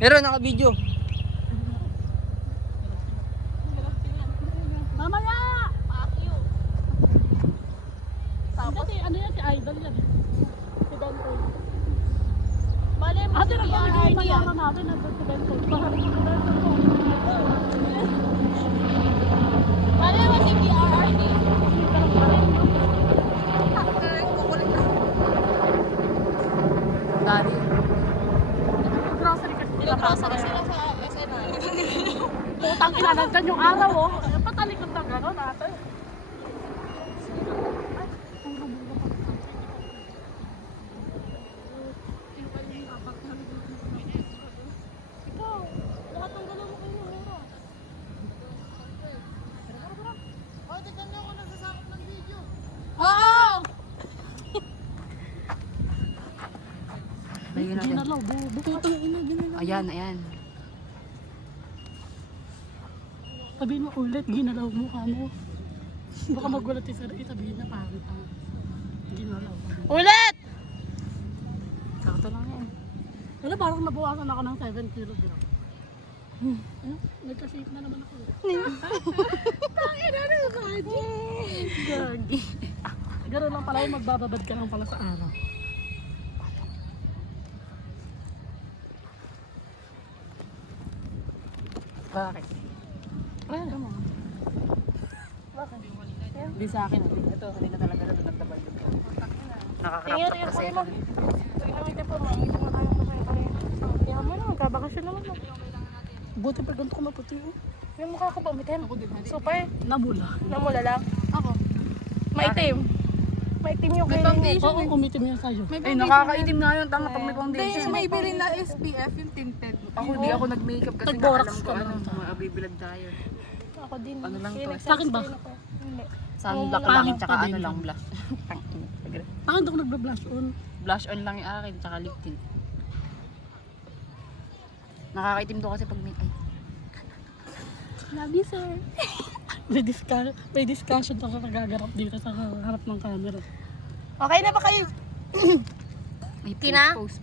Meron, naka-video. Mamaya! Pakyo! Tapos, ano yan? Si Idol yan. Si Bento. Malay mo si PRRD yan. Natin nandun si Bento. Malay mo si PRRD. Dari. Grocery kasi sila. Grocery sila sa SNR. Putang ina, nandyan yung araw oh. Patalikod na gano'n natin. Ikaw, lahat ng galaw mo kayo mura. Oh, tignan niyo ako nasasakot ng video. Oo! Ayun natin. Ginalaw, bukutang ina, ginalaw. Ayan, ayan. Sabihin mo ulit, ginalaw mo ka mo. Baka magulat yung sarili, sabihin na pangit ang ginalaw. Ulit! Sakto lang yan. Wala, parang nabawasan ako ng 7 kilogram. Ano? Nagka-shape na naman ako. Tangin na rin, Gagi. Gagi. Gano'n lang pala yung magbababad ka lang pala sa araw. Bakit? Ay, ano mo? Hindi sa akin. Ito, kanina talaga nagtatabay yun. Nakakrap kasi. Kaya mo na, magkabakasyon naman mo. Buti pa ganito ko maputi oh. Yung mukha ko ba umitim? Super. Namula. Namula lang. Ako. Maitim. Maitim yung May kayo. foundation. Oo, umitim yan sa'yo. Ay, nakakaitim na yun. Tanga pag may Hindi, foundation. may bilhin na SPF yung tinted. Ako, di ako nag-makeup kasi Tag-borax nakalam ko ka ano, lang. mabibilag tayo. Ako din. Ano lang to? Sa akin ba? Hindi. Sunblock lang, Pangit tsaka pa ano din. lang, blush. Tangina. Bakit ako nagbe-blush on? Blush on lang yung akin, tsaka lip tint. Nakakaitim to kasi pag may... Ay, Love you, sir. may discussion ako nagagarap dito sa harap ng camera. Okay na ba kayo? may Tina? pose.